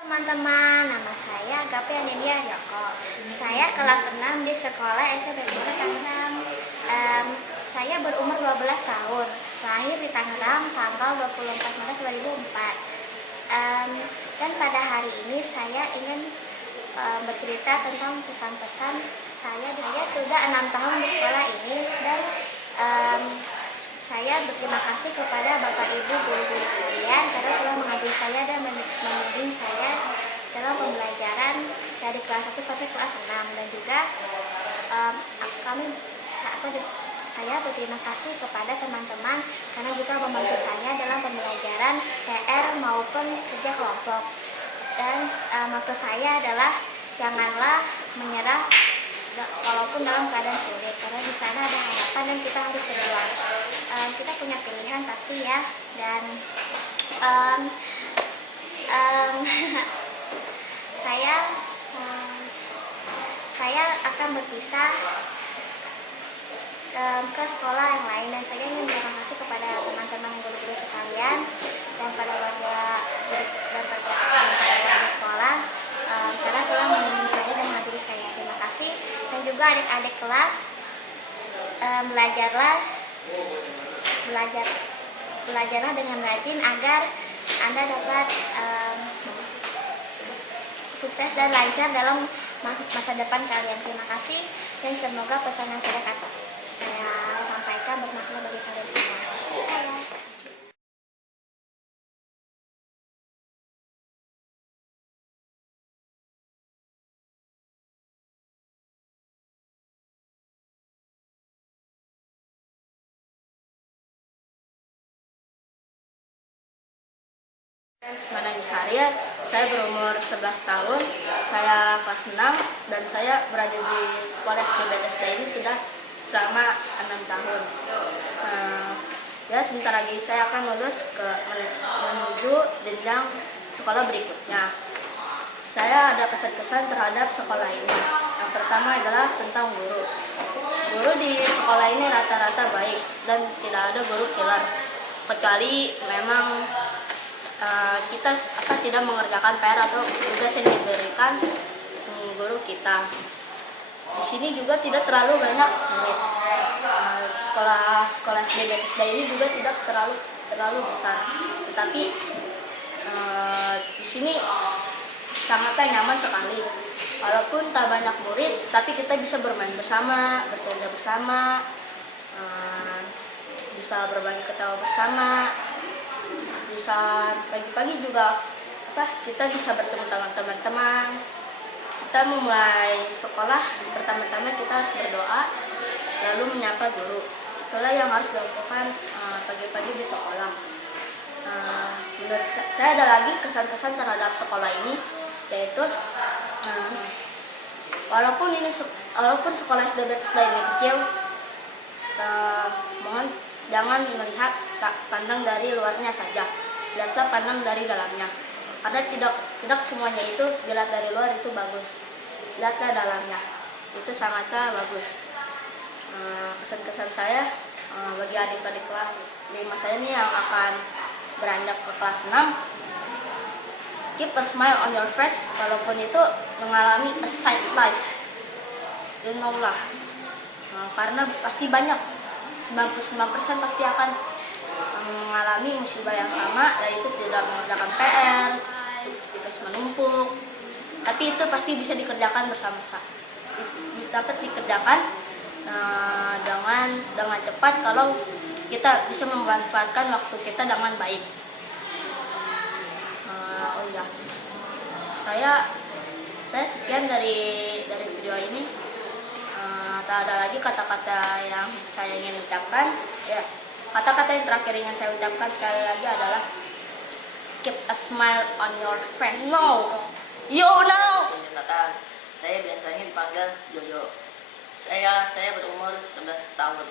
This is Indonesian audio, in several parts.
Teman-teman, nama saya Gapi Anindya Joko. Saya kelas 6 di sekolah SMP Tangerang. Saya berumur 12 tahun, lahir di Tangerang tanggal 24 Maret 2004. Dan pada hari ini saya ingin bercerita tentang pesan-pesan saya. Saya sudah 6 tahun di sekolah ini dan saya berterima kasih kepada Bapak Ibu guru-guru sekalian karena telah mengajari saya dan membimbing saya dalam pembelajaran dari kelas 1 sampai kelas 6, dan juga saya berterima kasih kepada teman-teman karena juga membantu saya dalam pembelajaran PR maupun kerja kelompok. Dan motto saya adalah janganlah menyerah walaupun dalam keadaan sulit, karena di sana ada harapan dan kita harus berjuang. Kita punya pilihan pasti ya, dan saya akan berpisah ke sekolah yang lain, dan saya ingin berterima kasih kepada teman-teman guru-guru sekalian dan pada warga di sekolah karena telah membimbing saya dan mengajari saya. Terima kasih. Dan juga adik-adik kelas, belajarlah dengan rajin agar Anda dapat sukses dan lancar dalam masa depan kalian. Terima kasih, dan semoga pesan yang saya sampaikan bermakna bagi kalian semua. Nama saya, saya berumur 11 tahun, saya kelas 6, dan saya berada di sekolah SD BTSD ini sudah selama 6 tahun. Ya, sebentar lagi saya akan lulus menuju jenjang sekolah berikutnya. Saya ada kesan-kesan terhadap sekolah ini. Yang pertama adalah tentang guru. Guru di sekolah ini rata-rata baik dan tidak ada guru killer, kecuali memang kita tidak mengerjakan PR atau tugas yang diberikan guru kita. Di sini juga tidak terlalu banyak murid. Sekolah SD BTSD ini juga tidak terlalu besar, tetapi di sini sangatlah nyaman sekali. Walaupun tak banyak murid, tapi kita bisa bermain bersama, bercanda bersama, bisa berbagi ketawa bersama. Bisa pagi-pagi juga kita bisa bertemu dengan teman-teman. Kita memulai sekolah, pertama-tama kita harus berdoa lalu menyapa guru. Itulah yang harus dilakukan pagi-pagi di sekolah. Menurut saya ada lagi kesan-kesan terhadap sekolah ini, yaitu walaupun sekolah SD BTSD ini kecil, mohon jangan melihat pandang dari luarnya saja, lihatlah pandang dari dalamnya. Karena tidak semuanya itu dilihat dari luar itu bagus. Lihatlah dalamnya, itu sangatlah bagus. Kesan-kesan saya bagi adik-adik kelas 5 saya ini yang akan beranjak ke kelas 6, keep a smile on your face walaupun itu mengalami a sad life. You know lah, karena pasti banyak 99% pasti akan mengalami musibah yang sama, yaitu tidak mengerjakan PR, tugas menumpuk. Tapi itu pasti bisa dikerjakan bersama-sama, dapat dikerjakan dengan cepat kalau kita bisa memanfaatkan waktu kita dengan baik. Oh iya, saya sekian dari video ini. Tak ada lagi kata-kata yang saya ingin ucapkan. Ya, kata-kata yang terakhir yang saya ucapkan sekali lagi adalah keep a smile on your face. No, you know. Saya biasanya dipanggil Jojo. Saya berumur 11 tahun.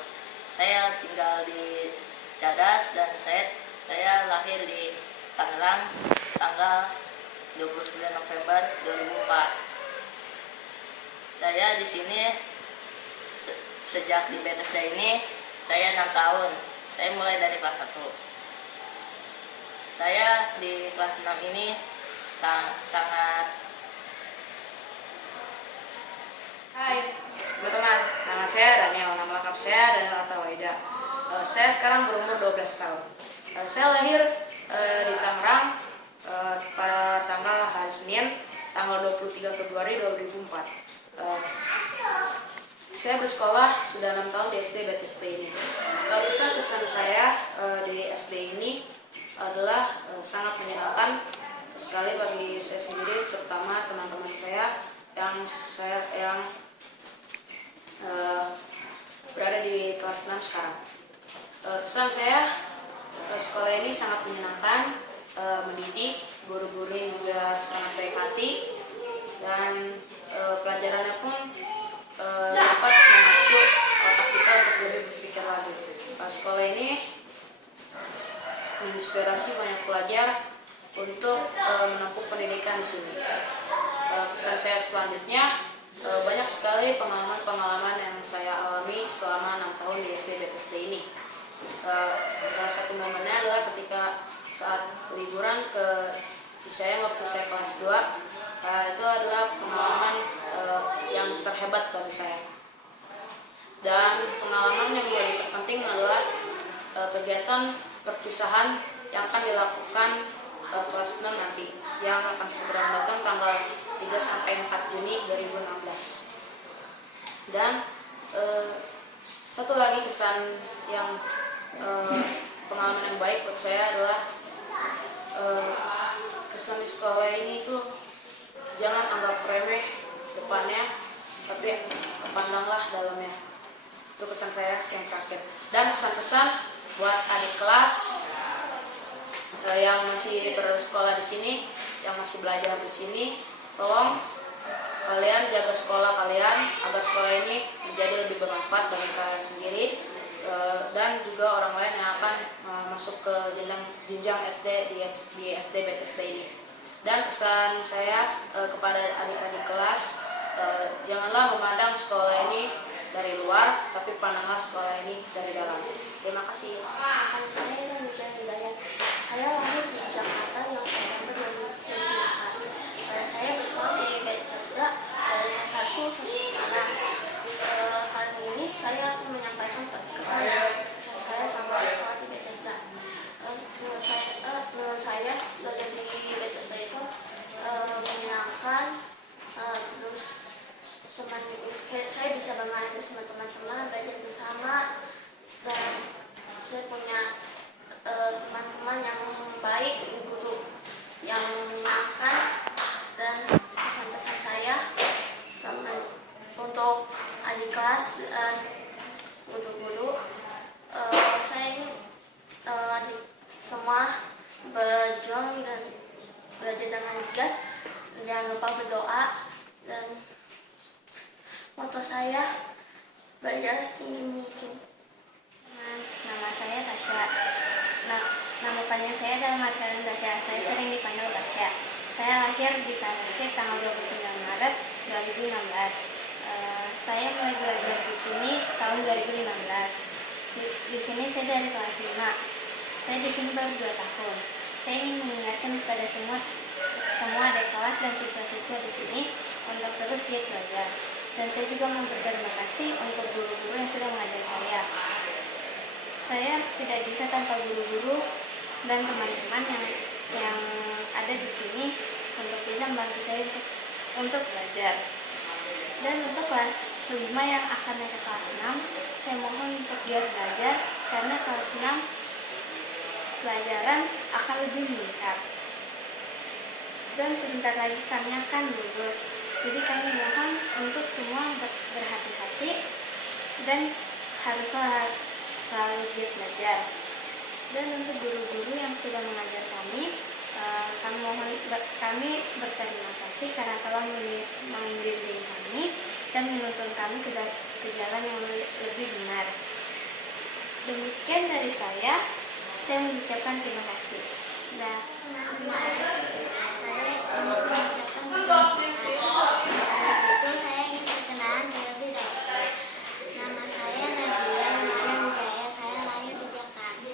Saya tinggal di Cadas dan saya lahir di Tangerang tanggal 29 November 2004. Saya di sini sejak di BTSD ini saya 6 tahun. Saya mulai dari kelas 1. Saya di kelas 6 ini sangat. Hai teman-teman, nama saya Daniel, nama lengkap saya Daniel Atawaida. Saya sekarang berumur 12 tahun. Saya lahir di Tangerang pada tanggal hari Senin, tanggal 23 Februari 2004. Saya bersekolah sudah 6 tahun di SD Bethesda ini. Kesan saya di SD ini adalah sangat menyenangkan sekali bagi saya sendiri, terutama teman-teman saya yang berada di kelas 6 sekarang. Kesan saya, sekolah ini sangat menyenangkan, mendidik, guru-gurunya juga sangat baik hati, dan pelajarannya pun dapat memacu otak kita untuk lebih berpikir lagi. Sekolah ini menginspirasi banyak pelajar untuk menempuh pendidikan di sini. Pesan saya selanjutnya, banyak sekali pengalaman-pengalaman yang saya alami selama 6 tahun di SD Bethesda ini. Salah satu momennya adalah ketika saat liburan ke Cisayong waktu saya kelas 2. Itu adalah pengalaman yang terhebat bagi saya. Dan pengalaman yang lebih terpenting adalah kegiatan perpisahan yang akan dilakukan kelas 6 nanti, yang akan segera datang tanggal 3-4 Juni 2016. Dan satu lagi kesan yang pengalaman yang baik buat saya adalah kesan di sekolah ini itu jangan anggap remeh depannya, tapi pandanglah dalamnya. Itu pesan saya yang terakhir. Dan pesan-pesan buat adik kelas yang masih bersekolah di sini, yang masih belajar di sini, tolong kalian jaga sekolah kalian agar sekolah ini menjadi lebih bermanfaat bagi kalian sendiri dan juga orang lain yang akan masuk ke jenjang SD di SD Bethesda ini. Dan pesan saya kepada adik-adik kelas, janganlah memandang sekolah ini dari luar, tapi pandanglah sekolah ini dari dalam. Terima kasih. Saya Nurjan Hidayat. Saya lahir di Jakarta yang September 2004. Saya bersekolah di Bethesda dari kelas 1 sampai sekarang. Kali ini saya akan menyampaikan kesan saya sama sekolah di Bethesda. Menurut saya belajar di Bethesda itu menyenangkan, terus saya bisa bermain bersama teman-teman, belajar bersama, dan saya punya teman-teman yang baik, guru yang menyenangkan. Dan pesan-pesan saya untuk adik kelas dan guru-guru, saya ingin adik semua berjuang dan belajar dengan giat, jangan lupa berdoa, dan moto saya belajar setinggi mungkin. Nama saya Tasya. Nama panjang saya adalah Marcelin Tasya. Saya sering dipanggil Tasya. Saya lahir di Tasik tanggal 29 Maret 2016. Saya mulai belajar di sini tahun 2015. Di sini saya dari kelas 5. Saya di sini baru 2 tahun. Saya ingin mengingatkan kepada semua adik kelas dan siswa-siswa di sini untuk terus giat belajar. Dan saya juga mau berterima kasih untuk guru-guru yang sudah mengajar saya. Saya tidak bisa tanpa guru-guru dan teman-teman yang ada di sini untuk bisa membantu saya untuk belajar. Dan untuk kelas 5 yang akan naik ke kelas 6, saya mohon untuk giat belajar karena kelas 6 pelajaran akan lebih meningkat. Dan sebentar lagi kami akan lulus. Jadi kami mohon untuk semua berhati-hati dan haruslah selalu giat belajar. Dan untuk guru-guru yang sudah mengajar kami berterima kasih karena telah membimbing kami dan menuntun kami ke jalan yang lebih benar. Demikian dari saya mengucapkan terima kasih. Saya ingin mengucapkan terima kasih. Itu saya ingin perkenalan terlebih dahulu. Nama saya Nadia Mariam Jaya. Saya lahir di Jakarta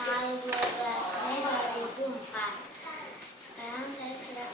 tanggal 12 Mei 2004. Sekarang saya sudah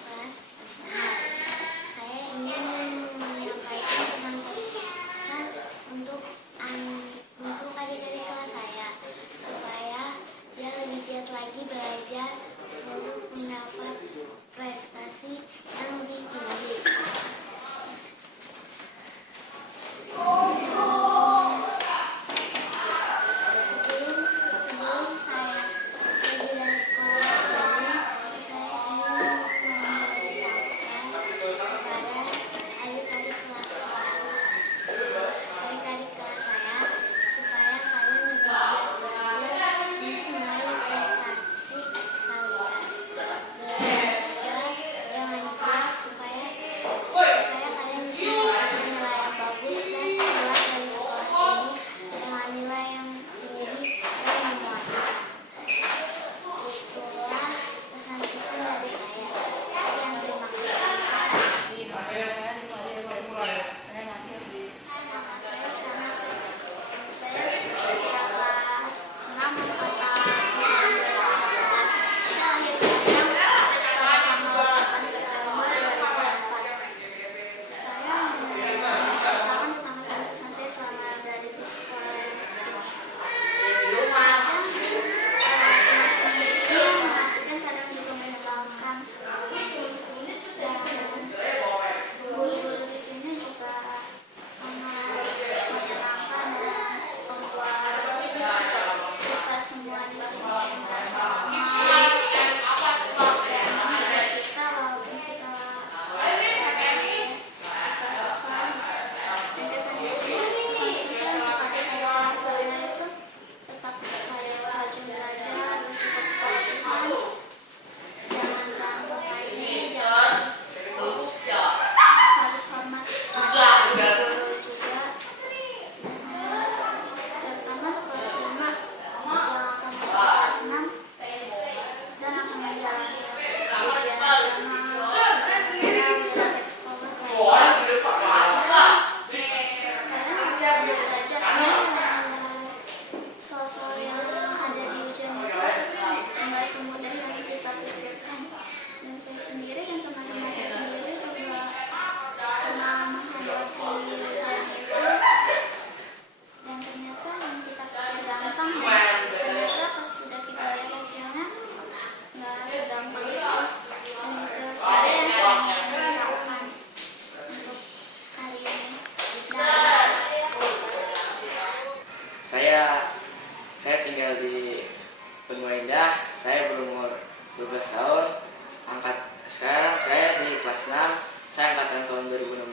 kelas 6. Saya angkatan tahun 2016.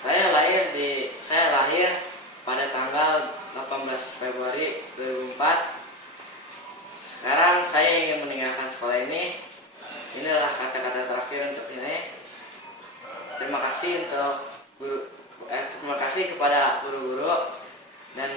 Saya lahir pada tanggal 18 Februari 2004. Sekarang saya ingin meninggalkan sekolah ini. Inilah kata-kata terakhir untuk ini. Terima kasih kepada guru-guru dan